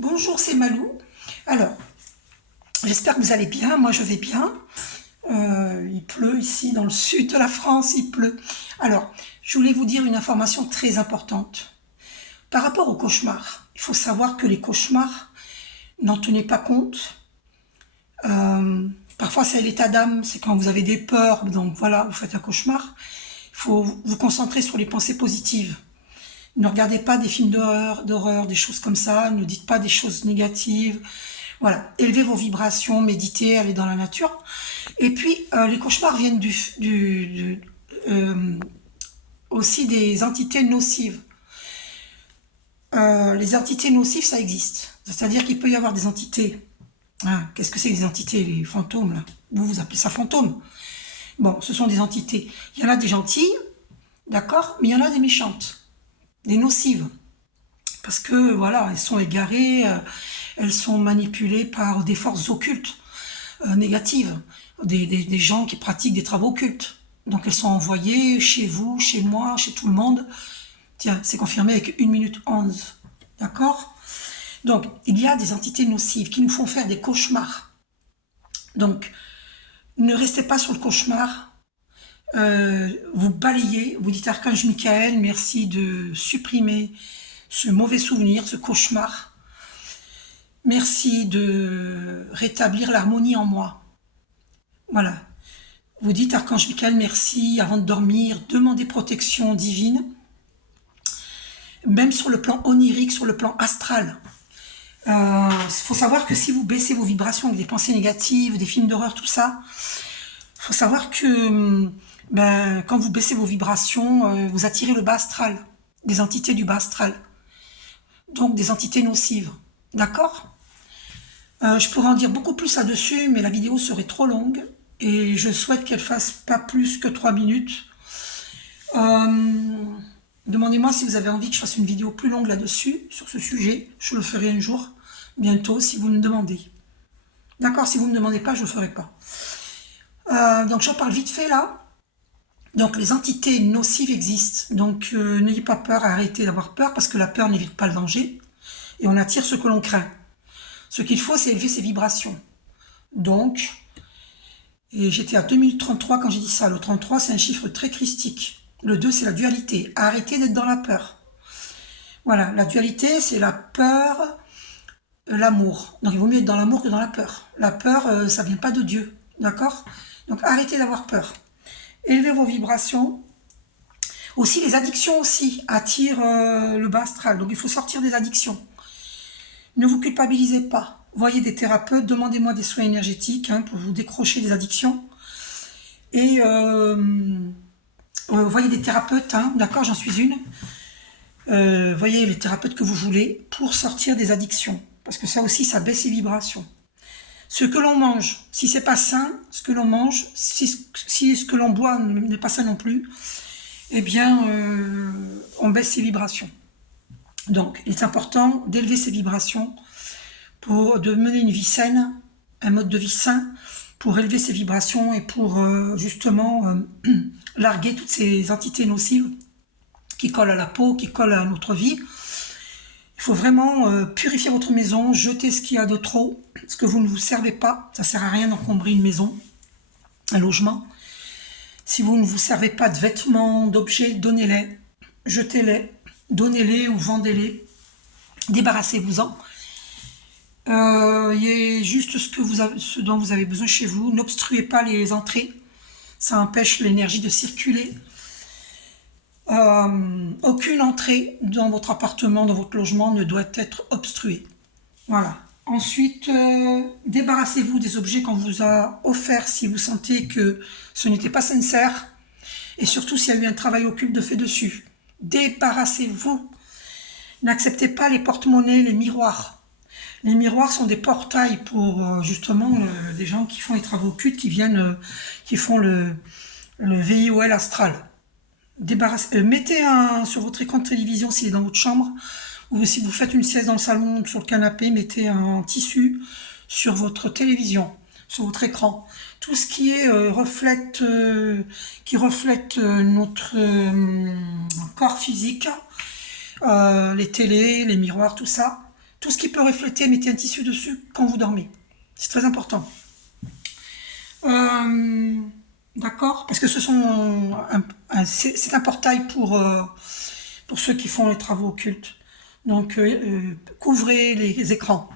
Bonjour, c'est Malou. Alors, j'espère que vous allez bien. Moi, je vais bien. Il pleut ici dans le sud de la France, il pleut. Alors, je voulais vous dire une information très importante. Par rapport aux cauchemars, il faut savoir que les cauchemars, n'en tenez pas compte. Euh, Parfois, c'est l'état d'âme, c'est quand vous avez des peurs, donc voilà, vous faites un cauchemar. Il faut vous concentrer sur les pensées positives. Ne regardez pas des films d'horreur, des choses comme ça. Ne dites pas des choses négatives. Voilà, élevez vos vibrations, méditez, allez dans la nature. Et puis, les cauchemars viennent euh, aussi des entités nocives. Les entités nocives, ça existe. C'est-à-dire qu'il peut y avoir des entités. Ah, qu'est-ce que c'est que les entités, les fantômes là? Vous appelez ça fantômes. Bon, ce sont des entités. Il y en a des gentilles, d'accord, mais il y en a des méchantes, des nocives. Parce que voilà, elles sont égarées, elles sont manipulées par des forces occultes, négatives, des gens qui pratiquent des travaux occultes. Donc elles sont envoyées chez vous, chez moi, chez tout le monde. Tiens, c'est confirmé avec 1 minute 11. D'accord? Donc, il y a des entités nocives qui nous font faire des cauchemars. Donc, ne restez pas sur le cauchemar. Vous balayez, vous dites Archange Michael, merci de supprimer ce mauvais souvenir, ce cauchemar. Merci de rétablir l'harmonie en moi. Voilà. Vous dites Archange Michael, merci avant de dormir, demandez protection divine, même sur le plan onirique, sur le plan astral. Faut savoir que si vous baissez vos vibrations avec des pensées négatives, des films d'horreur, tout ça, faut savoir que quand vous baissez vos vibrations, vous attirez le bas astral, des entités du bas astral, donc des entités nocives. D'accord? Je pourrais en dire beaucoup plus là-dessus, mais la vidéo serait trop longue et je souhaite qu'elle fasse pas plus que 3 minutes. Demandez-moi si vous avez envie que je fasse une vidéo plus longue là-dessus, sur ce sujet. Je le ferai un jour, bientôt, si vous me demandez. D'accord? Si vous ne me demandez pas, je ne le ferai pas. Donc j'en parle vite fait là. Donc les entités nocives existent. Donc n'ayez pas peur, arrêtez d'avoir peur, parce que la peur n'évite pas le danger. Et on attire ce que l'on craint. Ce qu'il faut, c'est élever ses vibrations. Donc, et j'étais à 2 minutes 33 quand j'ai dit ça. Le 33, c'est un chiffre très christique. Le 2, c'est la dualité. Arrêtez d'être dans la peur. Voilà, la dualité, c'est la peur, l'amour. Donc il vaut mieux être dans l'amour que dans la peur. La peur, ça vient pas de Dieu. D'accord? Donc arrêtez d'avoir peur. Élevez vos vibrations. Aussi, les addictions aussi attirent le bas astral. Donc il faut sortir des addictions. Ne vous culpabilisez pas. Voyez des thérapeutes, demandez-moi des soins énergétiques pour vous décrocher des addictions. Et voyez des thérapeutes, d'accord, j'en suis une. Voyez les thérapeutes que vous voulez pour sortir des addictions. Parce que ça aussi, ça baisse les vibrations. Ce que l'on mange, si c'est pas sain, ce que l'on mange, si ce que l'on boit n'est pas sain non plus, eh bien, on baisse ses vibrations. Donc, il est important d'élever ses vibrations de mener une vie saine, un mode de vie sain, pour élever ses vibrations et pour justement larguer toutes ces entités nocives qui collent à la peau, qui collent à notre vie. Il faut vraiment purifier votre maison, jeter ce qu'il y a de trop, ce que vous ne vous servez pas. Ça ne sert à rien d'encombrer une maison, un logement. Si vous ne vous servez pas de vêtements, d'objets, donnez-les, jetez-les, donnez-les ou vendez-les, débarrassez-vous-en. Il y a juste ce dont vous avez besoin chez vous. N'obstruez pas les entrées, ça empêche l'énergie de circuler. Aucune entrée dans votre appartement, dans votre logement ne doit être obstruée. Voilà. Ensuite, débarrassez-vous des objets qu'on vous a offerts si vous sentez que ce n'était pas sincère. Et surtout s'il y a eu un travail occulte de fait dessus. Débarrassez-vous. N'acceptez pas les porte-monnaies, les miroirs. Les miroirs sont des portails pour justement des gens qui font les travaux occultes, qui font le VIOL astral. Mettez sur votre écran de télévision s'il est dans votre chambre, ou si vous faites une sieste dans le salon, sur le canapé, mettez un tissu sur votre télévision, sur votre écran. Tout ce qui est qui reflète notre corps physique, les télés, les miroirs, tout ça Tout ce qui peut refléter, mettez un tissu dessus quand vous dormez. C'est très important. D'accord? Parce que c'est un portail pour ceux qui font les travaux occultes. Donc, couvrez les écrans.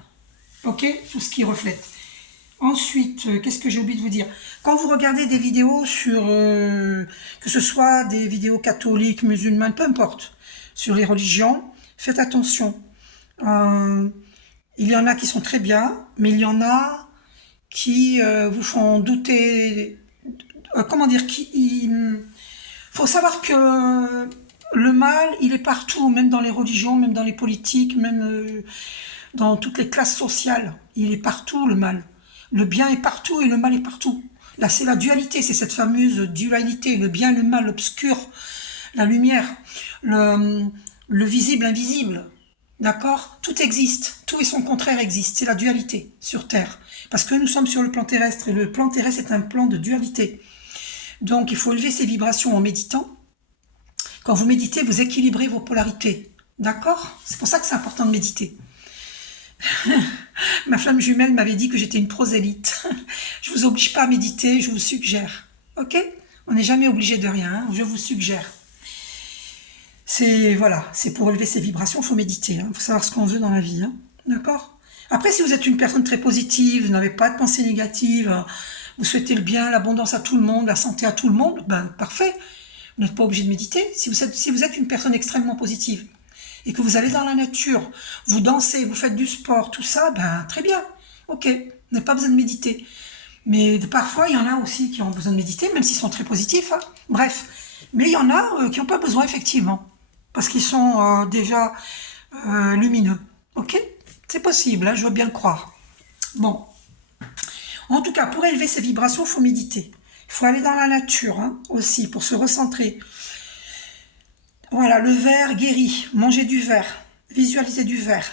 Ok? Tout ce qui reflète. Ensuite, qu'est-ce que j'ai oublié de vous dire? Quand vous regardez des vidéos sur, que ce soit des vidéos catholiques, musulmanes, peu importe, sur les religions, faites attention. Il y en a qui sont très bien, mais il y en a qui vous font douter. Comment dire? Faut savoir que le mal, il est partout, même dans les religions, même dans les politiques, même dans toutes les classes sociales. Il est partout, le mal. Le bien est partout et le mal est partout. Là, c'est la dualité, c'est cette fameuse dualité, le bien, le mal, l'obscur, la lumière, le visible, invisible. D'accord? Tout existe, tout et son contraire existe. C'est la dualité sur Terre. Parce que nous sommes sur le plan terrestre et le plan terrestre est un plan de dualité. Donc, il faut élever ses vibrations en méditant. Quand vous méditez, vous équilibrez vos polarités. D'accord? C'est pour ça que c'est important de méditer. Ma flamme jumelle m'avait dit que j'étais une prosélyte. Je vous oblige pas à méditer, je vous suggère. Ok? On n'est jamais obligé de rien, hein, je vous suggère. Voilà, c'est pour élever ses vibrations, il faut méditer. Il faut savoir ce qu'on veut dans la vie. Hein, d'accord? Après, si vous êtes une personne très positive, vous n'avez pas de pensée négative, vous souhaitez le bien, l'abondance à tout le monde, la santé à tout le monde, ben parfait. Vous n'êtes pas obligé de méditer. Si vous êtes une personne extrêmement positive et que vous allez dans la nature, vous dansez, vous faites du sport, tout ça, ben très bien. Ok, vous n'avez pas besoin de méditer. Mais parfois, il y en a aussi qui ont besoin de méditer, même s'ils sont très positifs. Hein. Bref, mais il y en a qui n'ont pas besoin, effectivement. Parce qu'ils sont déjà lumineux. Ok? C'est possible, hein, je veux bien le croire. Bon. En tout cas, pour élever ses vibrations, il faut méditer. Il faut aller dans la nature hein, aussi, pour se recentrer. Voilà, le verre guérit. Mangez du verre. Visualisez du verre.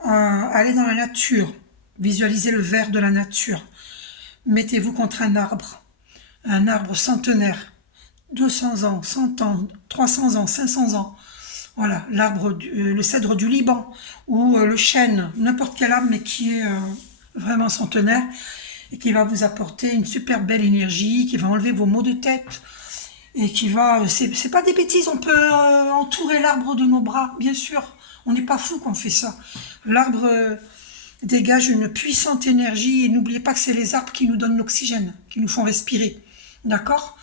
Allez dans la nature. Visualisez le verre de la nature. Mettez-vous contre un arbre centenaire. 200 ans, 100 ans, 300 ans, 500 ans. Voilà, le cèdre du Liban, ou le chêne, n'importe quel arbre, mais qui est vraiment centenaire, et qui va vous apporter une super belle énergie, qui va enlever vos maux de tête, et qui va... C'est pas des bêtises, on peut entourer l'arbre de nos bras, bien sûr. On n'est pas fou qu'on fait ça. L'arbre dégage une puissante énergie, et n'oubliez pas que c'est les arbres qui nous donnent l'oxygène, qui nous font respirer. D'accord?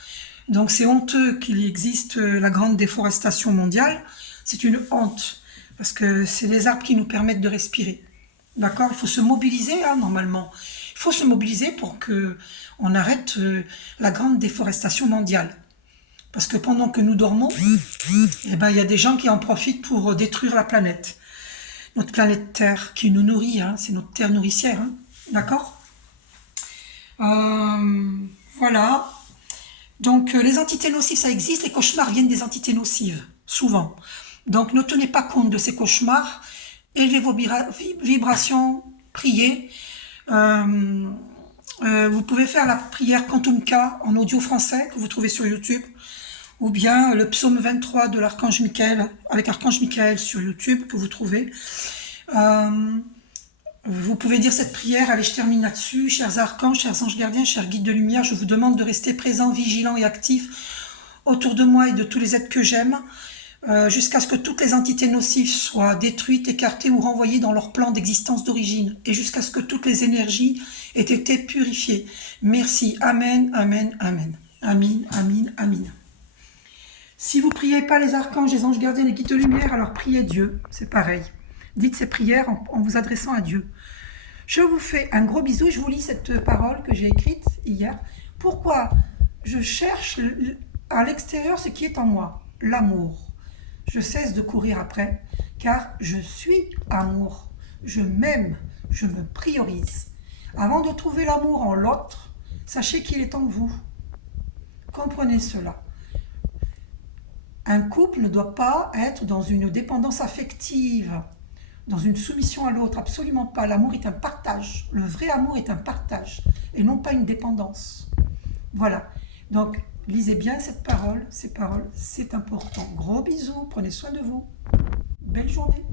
Donc c'est honteux qu'il existe la grande déforestation mondiale. C'est une honte, parce que c'est les arbres qui nous permettent de respirer. D'accord? Il faut se mobiliser, hein, normalement. Il faut se mobiliser pour qu'on arrête la grande déforestation mondiale. Parce que pendant que nous dormons, eh ben, il y a des gens qui en profitent pour détruire la planète. Notre planète Terre, qui nous nourrit, hein, c'est notre terre nourricière. Hein, d'accord? Voilà. Donc, les entités nocives, ça existe. Les cauchemars viennent des entités nocives, souvent. Donc, ne tenez pas compte de ces cauchemars. Élevez vos vibrations, priez. Vous pouvez faire la prière Quantumka en audio français que vous trouvez sur YouTube, ou bien le psaume 23 de l'archange Michael, avec archange Michael sur YouTube que vous trouvez. Vous pouvez dire cette prière, allez, je termine là-dessus. Chers archanges, chers anges gardiens, chers guides de lumière, je vous demande de rester présents, vigilants et actifs autour de moi et de tous les êtres que j'aime, jusqu'à ce que toutes les entités nocives soient détruites, écartées ou renvoyées dans leur plan d'existence d'origine, et jusqu'à ce que toutes les énergies aient été purifiées. Merci. Amen, amen, amen. Amin, amin, amin. Si vous ne priez pas les archanges, les anges gardiens, les guides de lumière, alors priez Dieu, c'est pareil. Dites ces prières en vous adressant à Dieu. Je vous fais un gros bisou, je vous lis cette parole que j'ai écrite hier. Pourquoi je cherche à l'extérieur ce qui est en moi? L'amour. Je cesse de courir après, car je suis amour. Je m'aime, je me priorise. Avant de trouver l'amour en l'autre, sachez qu'il est en vous. Comprenez cela. Un couple ne doit pas être dans une dépendance affective, dans une soumission à l'autre, absolument pas. L'amour est un partage. Le vrai amour est un partage, et non pas une dépendance. Voilà. Donc, lisez bien cette parole, ces paroles, c'est important. Gros bisous, prenez soin de vous. Belle journée.